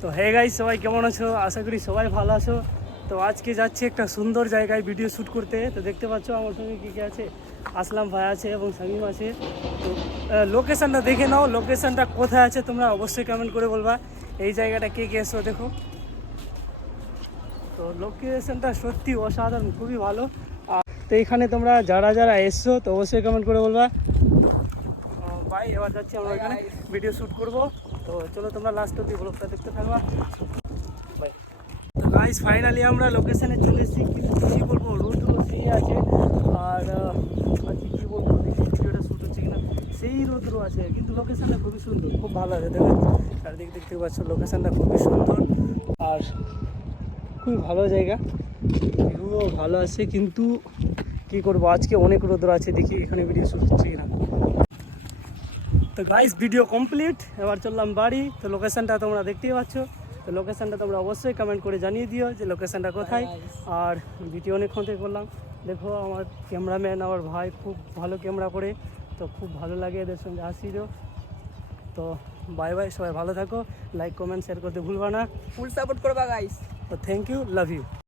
তো hey guys, সবাই কেমন আছো? আশা করি সবাই ভালো আছো। তো আজকে যাচ্ছি একটা সুন্দর জায়গায় ভিডিও শ্যুট করতে। তো দেখতে পাচ্ছ আমার সঙ্গে কী কী আছে। আসলাম ভাই আছে এবং শামিম আছে। তো লোকেশানটা দেখে নাও, লোকেশানটা কোথায় আছে তোমরা অবশ্যই কমেন্ট করে বলবা। এই জায়গাটা কে কে এসো দেখো। তো লোকেশানটা সত্যি অসাধারণ, খুবই ভালো। আর তো এখানে তোমরা যারা যারা এসছো তো অবশ্যই কমেন্ট করে বলবা। ভাই এবার যাচ্ছি আমরা এখানে ভিডিও শ্যুট করব। তো চলো তোমরা লাস্ট অব্দি ব্লগটা দেখতে থাকবা। বাই। তো গাইস ফাইনালি আমরা লোকেশানে চলে এসেছি, কিন্তু কী বলবো, রৌদ্র সেই আছে। আর আজকে কী বলবো, দেখি ভিডিওটা শ্যুট হচ্ছে কিনা, সেই রৌদ্র আছে, কিন্তু লোকেশানটা খুবই সুন্দর, খুব ভালো আছে। দেখো চারিদিক দেখতে পাচ্ছ, লোকেশানটা খুবই সুন্দর আর খুবই ভালো জায়গা, ভিউও ভালো আছে। কিন্তু কী করবো, আজকে অনেক রৌদ্র আছে, দেখি এখানে ভিডিও শ্যুট হচ্ছে কিনা। তো গাইস ভিডিও কমপ্লিট, এবার চললাম বাড়ি। তো লোকেশানটা তোমরা দেখতেই পাচ্ছ। তো লোকেশানটা তোমরা অবশ্যই কমেন্ট করে জানিয়ে দিও যে লোকেশানটা কোথায়। আর ভিডিও অনেকক্ষণ থেকে করলাম। দেখো আমার ক্যামেরাম্যান, আমার ভাই খুব ভালো ক্যামেরা করে, তো খুব ভালো লাগে এদের সঙ্গে আসিও। তো বাই বাই, সবাই ভালো থাকো, লাইক কমেন্ট শেয়ার করতে ভুলবা না, ফুল সাপোর্ট করবা গাইস। তো থ্যাংক ইউ, লাভ ইউ।